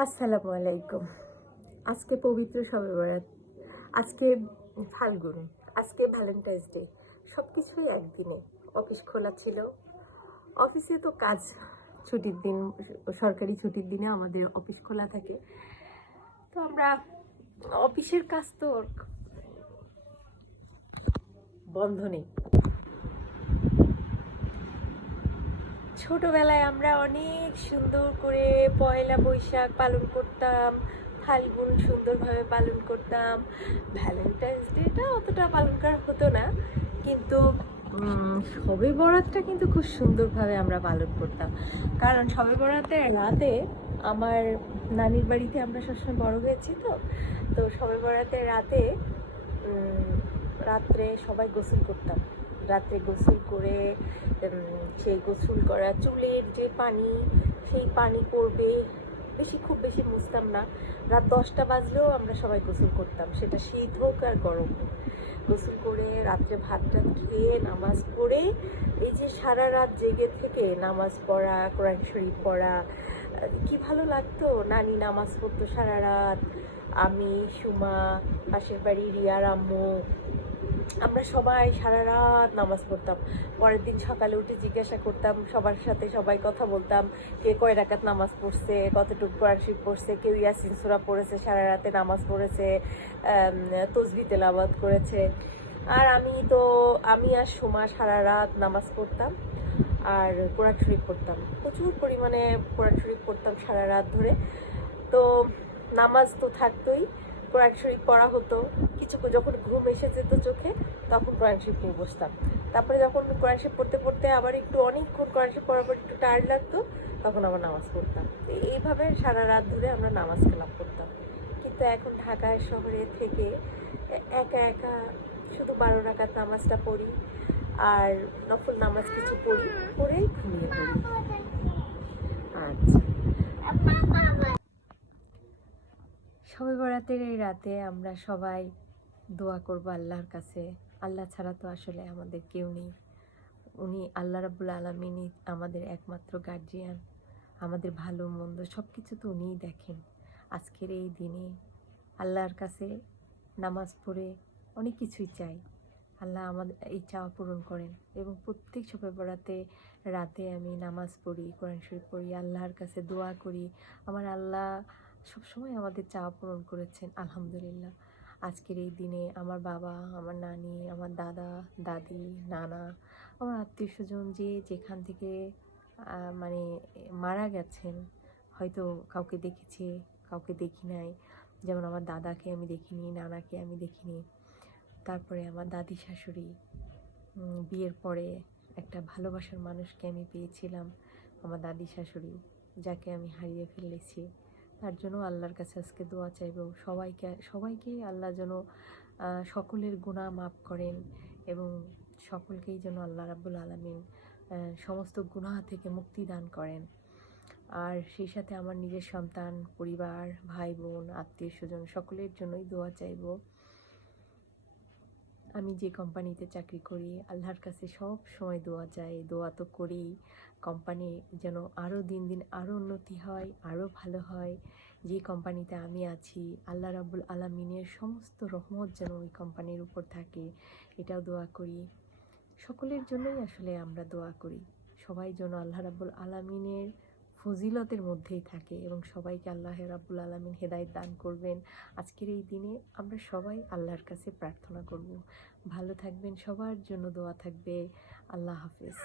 আসসালামু আলাইকুম। আজকে পবিত্র শবে বরাত, আজকে ফাল্গুন, আজকে ভ্যালেন্টাইন্স ডে। সব কিছুই একদিনে। অফিস খোলা ছিল, অফিসে তো কাজ, ছুটির দিন, সরকারি ছুটির দিনে আমাদের অফিস খোলা থাকে। তো আমরা অফিসের কাজ তো বন্ধ নেই। ছোটবেলায় আমরা অনেক সুন্দর করে পয়লা বৈশাখ পালন করতাম, ফাল্গুন সুন্দরভাবে পালন করতাম। ভ্যালেন্টাইন্স ডেটা অতটা পালন করা হতো না, কিন্তু শবে বরাতটা কিন্তু খুব সুন্দরভাবে আমরা পালন করতাম। কারণ শবে বরাতের রাতে আমার নানির বাড়িতে আমরা সবসময় বড় হয়েছি, তো শবে বরাতের রাতে রাত্রে সবাই গোসল করতাম। রাত্রে গোসল করে সেই গোসল করা চুলের যে পানি, সেই পানি পড়বে, খুব বেশি মুছতাম না। রাত 10টা বাজলেও আমরা সবাই গোসল করতাম, সেটা শীত হোক আর গরম হোক। গোসল করে রাত্রে ভাতটা খেয়ে নামাজ পড়ে, এই যে সারা রাত জেগে থেকে নামাজ পড়া, কোরআন শরীফ পড়া, কি ভালো লাগতো। নানি নামাজ পড়তো সারা রাত, আমি, সুমা, পাশের বাড়ি রিয়ার আম্মু, আমরা সবাই সারা রাত নামাজ পড়তাম। পরের দিন সকালে উঠে জিজ্ঞাসা করতাম সবার সাথে, সবাই কথা বলতাম, কে কয় রাকাত নামাজ পড়ছে, কতটুকু কোরআন শরীফ পড়ছে, কেউ ইয়াসিন সূরা পড়েছে, সারা রাতে নামাজ পড়েছে, তসবিহ তেলাওয়াত করেছে। আর আমি আর সুমা সারা রাত নামাজ পড়তাম আর কোরআন শরীফ পড়তাম, প্রচুর পরিমাণে কোরআন শরীফ পড়তাম সারা রাত ধরে। তো নামাজ তো থাকতোই, কোরআন শরীফ পড়া হতো। যখন ঘুম এসে যেত চোখে, তখন কোরআন শরীফ নিয়ে বসতাম। তারপরে যখন কোরআন শরীফ পড়তে পড়তে আবার একটু অনেকক্ষণ কোরআন শরীফ পড়ার পর একটু টায়ার্ড লাগতো, তখন আবার নামাজ পড়তাম। এইভাবে সারা রাত ধরে আমরা নামাজ কালাম করতাম। কিন্তু এখন ঢাকা শহরে থেকে একা একা শুধু 12 রাকাত নামাজটা পড়ি, আর নফল নামাজ কিছু পড়ি, পড়েই ঘুমিয়ে পড়ি। আচ্ছা, শবে বরাতের এই রাতে আমরা সবাই দোয়া করব আল্লাহর কাছে। আল্লাহ ছাড়া তো আসলে আমাদের কেউ নেই। উনি আল্লাহ রাব্বুল আলামিনই আমাদের একমাত্র গার্জিয়ান। আমাদের ভালো মন্দ সব কিছু তো উনিই দেখেন। আজকের এই দিনে আল্লাহর কাছে নামাজ পড়ে অনেক কিছুই চাই, আল্লাহ আমাদের এই চাওয়া পূরণ করেন। এবং প্রত্যেক শবে বরাতে রাতে আমি নামাজ পড়ি, কোরআন শরীফ পড়ি, আল্লাহর কাছে দোয়া করি। আমার আল্লাহ সবসময় আমাদের চাওয়া পূরণ করেছেন, আলহামদুলিল্লাহ। আজকের এই দিনে আমার বাবা, আমার নানি, আমার দাদা, দাদি, নানা, আমার আত্মীয় স্বজন যে যেখান থেকে মানে মারা গেছেন, হয়তো কাউকে দেখেছি, কাউকে দেখি নাই। যেমন আমার দাদাকে আমি দেখিনি, নানাকে আমি দেখিনি। তারপরে আমার দাদি শাশুড়ি, বিয়ের পরে একটা ভালোবাসার মানুষকে আমি পেয়েছিলাম, আমার দাদি শাশুড়ি, যাকে আমি হারিয়ে ফেলেছি। তার জন্য আল্লাহর কাছে আজকে দোয়া চাইব, সবাইকেই আল্লাহ যেন সকলের গুনাহ মাফ করেন, এবং সকলকেই যেন আল্লাহ রাব্বুল আলামিন সমস্ত গুনাহ থেকে মুক্তি দান করেন। আর সেই সাথে আমার নিজের সন্তান, পরিবার, ভাই বোন, আত্মীয় স্বজন সকলের জন্যই দোয়া চাইব। আমি যে কোম্পানিতে চাকরি করি, আল্লাহর কাছে সব সময় দোয়া চাই, দোয়া তো করি কোম্পানি যেন আরও দিন দিন আরও উন্নতি হয়, আরও ভালো হয়। যে কোম্পানিতে আমি আছি, আল্লাহ রাব্বুল আলামিনের সমস্ত রহমত যেন ওই কোম্পানির উপর থাকে, এটাও দোয়া করি। সকলের জন্যই আসলে আমরা দোয়া করি, সবাই যেন আল্লাহ রাব্বুল আলামিনের ফজিলতের মধ্যেই থাকে, এবং সবাইকে আল্লাহ রাব্বুল আলামিন হেদায়েত দান করবেন। আজকের এই দিনে আমরা সবাই আল্লাহর কাছে প্রার্থনা করব। ভালো থাকবেন, সবার জন্য দোয়া থাকবে। আল্লাহ হাফেজ।